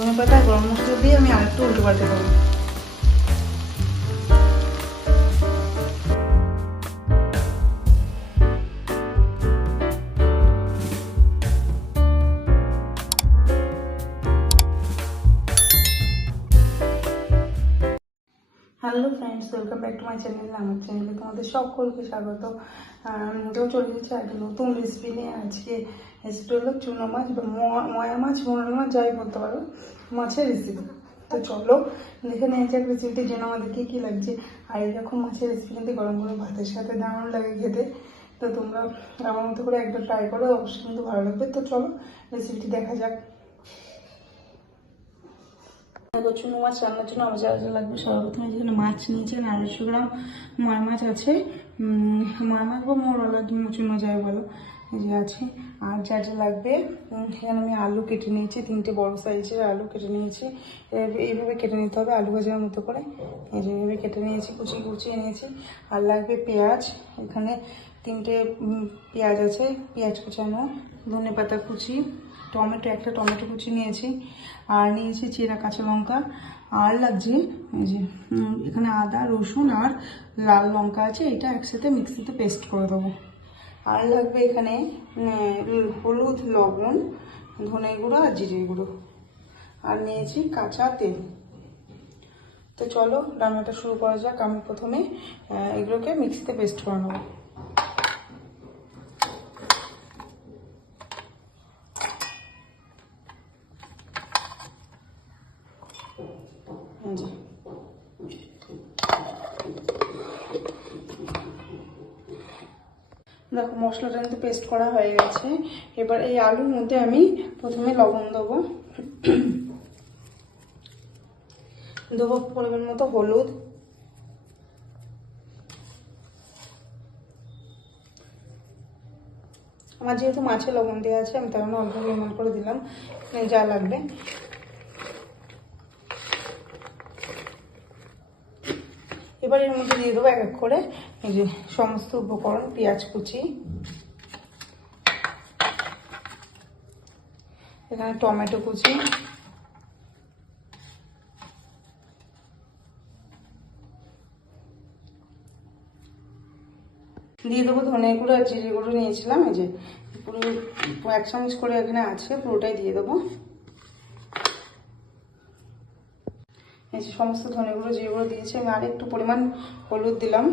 ধনে পাতা গরম মশলা দিয়ে আমি আরেকটু উল্টো পাল্টে দেবো friends welcome back to my channel আমার চ্যানেলে তোমাদের সকলকে স্বাগত। তো চলে যাচ্ছে একটা নতুন রেসিপি নিয়ে আজকে রেসিপি হলো চুনো মাছ বা ময়া মাছ মোরল মাছ, যাই বলতে পারো, মাছের রেসিপি তো চলো, দেখে নিয়ে যাক রেসিপিটির জন্য আমাদের কী কী লাগছে। আর এরকম মাছের রেসিপি কিন্তু গরম গরম ভাতের সাথে দারুণ লাগে খেতে। তো তোমরা আমার মতো করে একবার ট্রাই করো, অবশ্যই কিন্তু ভালো লাগবে। তো চলো রেসিপিটি দেখা যাক। দেখো চুনো মাছ রান্নার জন্য আমার যা যা লাগবে সর্বপ্রথমে যেখানে মাছ নিয়েছেন আড়াইশো গ্রাম ময় মাছ আছে। ময় মাছ বা মোরলা চুনো যায় বলো। যে আছে। আর যা যা লাগবে এখানে আমি আলু কেটে নিয়েছি, তিনটে বড় সাইজের আলু কেটে নিয়েছি। এইভাবে কেটে নিতে হবে আলু ভাজার মতো করে। এইভাবে কেটে নিয়েছি কুচি কুচিয়ে নিয়েছি। আর লাগবে পেঁয়াজ, এখানে তিনটে পেঁয়াজ আছে, পেঁয়াজ কুচানো, ধনে পাতা কুচি, টমেটো, একটা টমেটো কুচি নিয়েছি, আর নিয়েছি চেরা কাঁচা লঙ্কা, আর লাগছে এই যে এখানে আদা, রসুন আর লাল লঙ্কা আছে, এটা একসাথে মিক্সিতে পেস্ট করে দেবো। আর লাগবে এখানে হলুদ, লবণ, ধনে গুঁড়ো আর জিরে গুঁড়ো। আর নিয়েছি কাঁচা তেল। তো চলো, রান্নাটা শুরু করা যাক। আমি প্রথমে এগুলোকে মিক্সিতে পেস্ট করে নেব এই যে। দেখো, মশলাটা কিন্তু পেস্ট করা হয়ে গেছে। এবার এই আলুর মধ্যে আমি প্রথমে লবণ দেবো। দেবো পরিমাণ মতো হলুদ। আমার যেহেতু মাছে লবণ দেওয়া আছে, আমি তার অল্প পরিমাণ করে দিলাম। যা লাগবে। এবার এর মধ্যে দিয়ে দেবো এক এক করে এই যে সমস্ত উপকরণ, পেঁয়াজ কুচি। এখানে টমেটো কুচি। দিয়ে দেবো ধনে গুঁড়ো আর জিরে গুঁড়ো নিয়েছিলাম, এই যে পুরো এক চামচ করে এখানে আছে, পুরোটাই দিয়ে দেবো। এই যে সমস্ত ধনে গুঁড়ো, জিরে গুঁড়ো দিয়েছি আমি আর একটু পরিমাণ হলুদ দিলাম।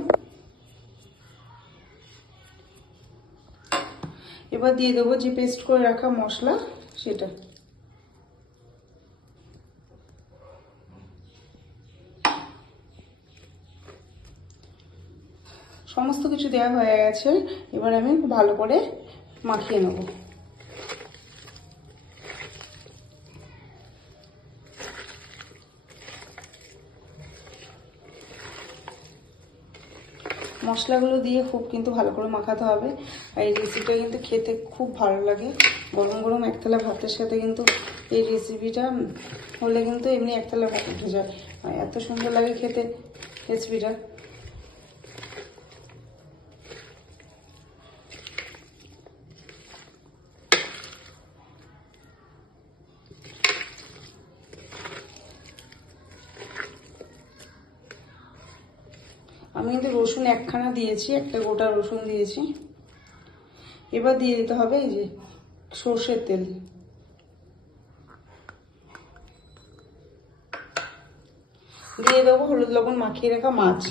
এবার দিয়ে দেবো যে পেস্ট করে রাখা মশলা, সেটা। সমস্ত কিছু দেওয়া হয়ে গেছে, এবার আমি ভালো করে মাখিয়ে নেব। মশলাগুলো দিয়ে খুব কিন্তু ভালো করে মাখাতে হবে। আর এই রেসিপিটা কিন্তু খেতে খুব ভালো লাগে। গরম গরম একতলা ভাতের সাথে কিন্তু এই রেসিপিটা হলে কিন্তু এমনি একতলা ভাত উঠে যায়। আর এত সুন্দর লাগে খেতে রেসিপিটা আমি কিন্তু রসুন একখানা দিয়েছি, একটা গোটা রসুন দিয়েছি। এবার দিয়ে দিতে হবে এই যে সর্ষের তেল। দিয়ে দেবো হলুদ লবণ মাখিয়ে রাখা মাছ।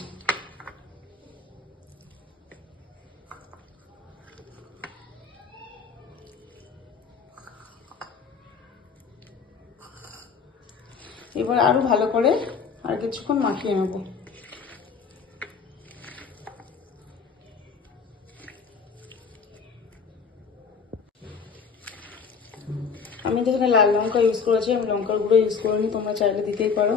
এবার আরও ভালো করে আর কিছুক্ষণ মাখিয়ে নেব। আমি এখানে লাল লঙ্কা ইউজ করেছি, আমি লঙ্কার গুঁড়ো ইউজ করিনি, তোমরা চাইলে দিতেই পারো।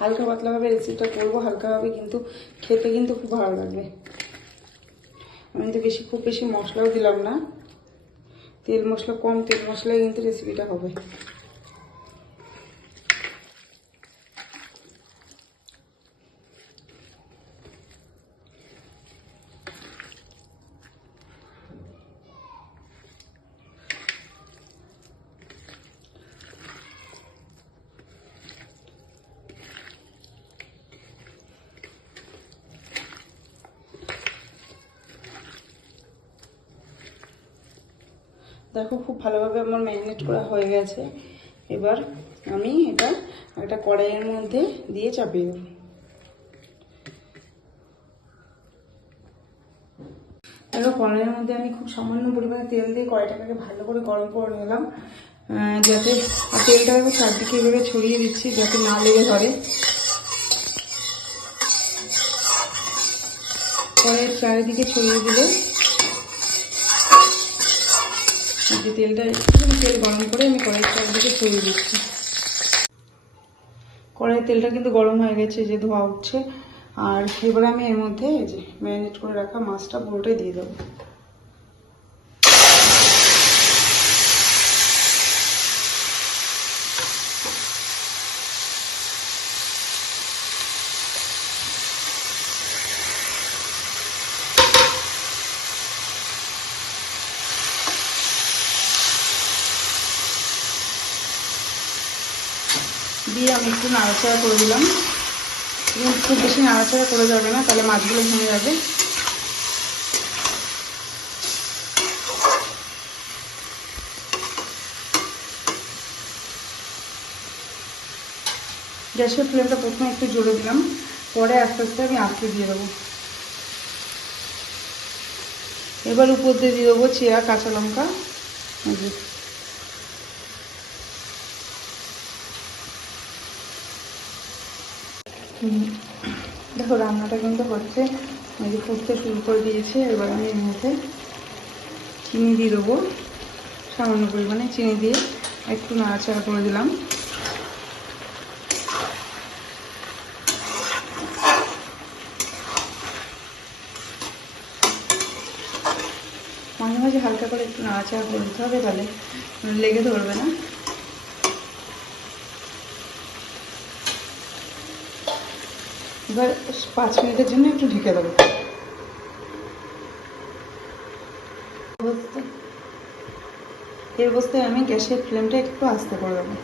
হালকা পাতলাভাবে রেসিপিটা করব হালকাভাবে কিন্তু খেতে কিন্তু খুব ভালো লাগবে। আমি তো বেশি, খুব বেশি মশলাও দিলাম না। তেল মশলা কম, তেল মশলায় কিন্তু রেসিপিটা হবে। দেখো খুব ভালোভাবে আমার ম্যারিনেট করা হয়ে গেছে। এবার আমি এটা একটা কড়াইয়ের মধ্যে দিয়ে চাপিয়ে দেবো। দেখো কড়াইয়ের মধ্যে আমি খুব সামান্য পরিমাণে তেল দিয়ে কড়াইটাকে ভালো করে গরম করে নিলাম। যাতে আর তেলটা আমি চারদিকে এভাবে ছড়িয়ে দিচ্ছি যাতে না লেগে ধরে। কড়াইয়ের চারিদিকে ছড়িয়ে দিলে তেলটা একটুখানি তেল গরম করে আমি কড়াইয়ের চারিদিকে ছড়িয়ে দিচ্ছি। কড়াই তেলটা কিন্তু গরম হয়ে গেছে যে ধোয়া উঠছে। আর এবার আমি এর মধ্যে এই যে ম্যারিনেট করে রাখা মাছটা পুরোটাই দিয়ে দেবো। দিয়ে আমি একটু নাড়াচাড়া করে দিলাম। খুব বেশি নাড়াচাড়া করে যাবে না, তাহলে মাছগুলো ভেঙে যাবে। গ্যাসের ফ্লেমটা প্রথমে একটু জোরে দিলাম, পরে আস্তে আস্তে আমি আটকে দিয়ে দেবো। এবার উপর দিয়ে দিয়ে দেবো চেরা কাঁচা লঙ্কা এই যে। হুম, দেখো, রান্নাটা কিন্তু হচ্ছে যে ফুটতে শুরু করে দিয়েছে, এবার আমি এর মধ্যে চিনি দিয়ে দেবো। সামান্য পরিমাণে চিনি দিয়ে একটু নাড়াচাড়া করে দিলাম। মাঝে মাঝে হালকা করে একটু নাড়াচাড়া করে দিতে হবে, তাহলে লেগে ধরবে না। এবার পাঁচ মিনিটের জন্য একটু ঢেকে দেবো। এই অবস্থায় আমি গ্যাসের ফ্লেমটা একটু আস্তে করে দেবো।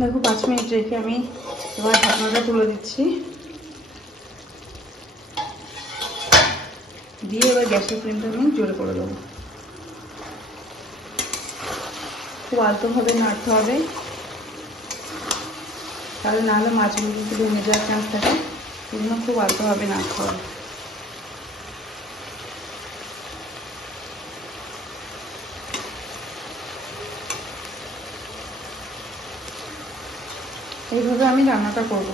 দেখো, পাঁচ মিনিট রেখে আমি এবার ঢাকনাটা তুলে দিচ্ছি। দিয়ে এবার গ্যাসের ফ্লেমটা আমি জোরে করে দেবো। খুব আলতোভাবে নাড়তে হবে। তাহলে নাহলে মাছগুলো কিন্তু ভেঙে যাওয়ার চান্স থাকে। জন্য খুব আলতোভাবে নাড়তে হবে। এইভাবে আমি রান্নাটা করব।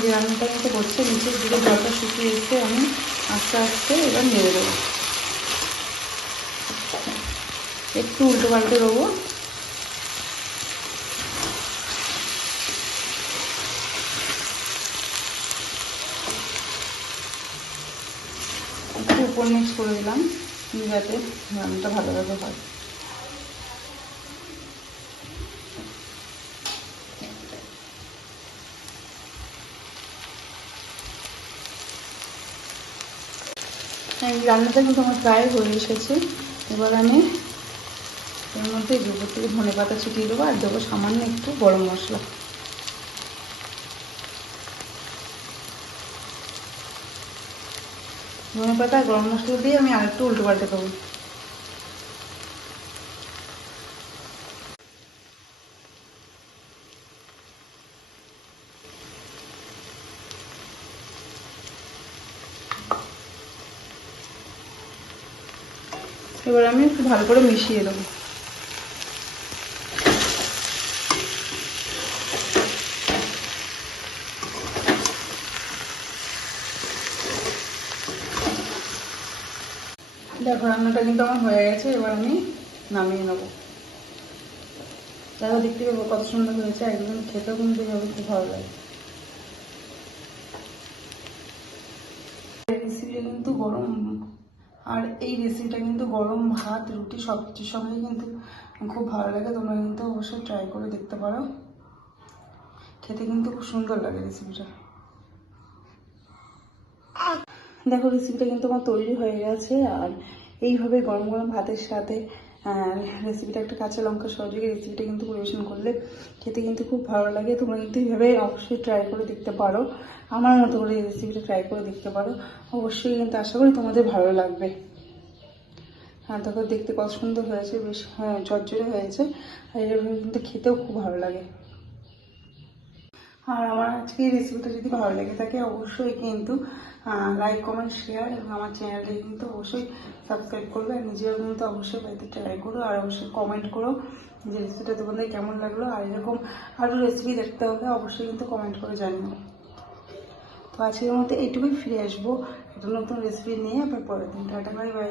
যে রান্নাটা কিন্তু হচ্ছে, নিচের দিকে জলটা শুকিয়ে এসে আমি আস্তে আস্তে এবার নেড়ে দেবো। একটু উল্টো পাল্টে দেবো। একটু উপর মিক্স করে দিলাম, যাতে রান্নাটা ভালোভাবে হয়। রান্নাটা কিন্তু আমার প্রায় হয়ে এসেছে। এবার আমি এর মধ্যে দুপুর থেকে ধনে পাতা ছিটিয়ে দেবো আর দেবো সামান্য একটু গরম মশলা। ধনে পাতা গরম মশলা দিয়ে আমি আরেকটু উল্টো পাল্টে দেবো। এবার আমি একটু ভালো করে মিশিয়ে দেবো। দেখো, রান্নাটা কিন্তু আমার হয়ে গেছে, এবার আমি নামিয়ে নেব। দেখো, দেখতে পাবো কত সুন্দর হয়েছে, একদম খেতেও কিন্তু এইভাবে খুব ভালো লাগে। রেসিপিটা কিন্তু গরম আর এই রেসিপিটা কিন্তু গরম ভাত, রুটি সব কিছুর সঙ্গে কিন্তু খুব ভালো লাগে। তোমরা কিন্তু অবশ্যই ট্রাই করে দেখতে পারো। খেতে কিন্তু খুব সুন্দর লাগে রেসিপিটা। দেখো, রেসিপিটা কিন্তু আমার তৈরি হয়ে গেছে। আর এইভাবে গরম গরম ভাতের সাথে রেসিপিটা একটা কাঁচা লঙ্কা সহযোগে রেসিপিটা কিন্তু পরিবেশন করলে খেতে কিন্তু খুব ভালো লাগে। তোমরা কিন্তু এইভাবে অবশ্যই ট্রাই করে দেখতে পারো। আমার মতো করে এই রেসিপিটা ট্রাই করে দেখতে পারো। অবশ্যই কিন্তু আশা করি তোমাদের ভালো লাগবে। হ্যাঁ দেখো, দেখতে কত সুন্দর হয়েছে। বেশ হ্যাঁ ঝরঝরে হয়েছে। আর এভাবে কিন্তু খেতেও খুব ভালো লাগে। আর আমার আজকে এই রেসিপিটা যদি ভালো লেগে থাকে, অবশ্যই কিন্তু লাইক কমেন্ট শেয়ার এবং আমার চ্যানেলটা কিন্তু অবশ্যই সাবস্ক্রাইব করবে। আর নিজেও কিন্তু অবশ্যই বাড়িতে ট্রাই করো। আর অবশ্যই কমেন্ট করো। যে রেসিপিটা তোমাদের কেমন লাগল আর এরকম আরও রেসিপি দেখতে হলে অবশ্যই কিন্তু কমেন্ট করে জানিও। তো আজকের মধ্যে এইটুকুই ফিরে আসব একটা নতুন রেসিপি নিয়ে, আবার পরের দিন। Tata bye bye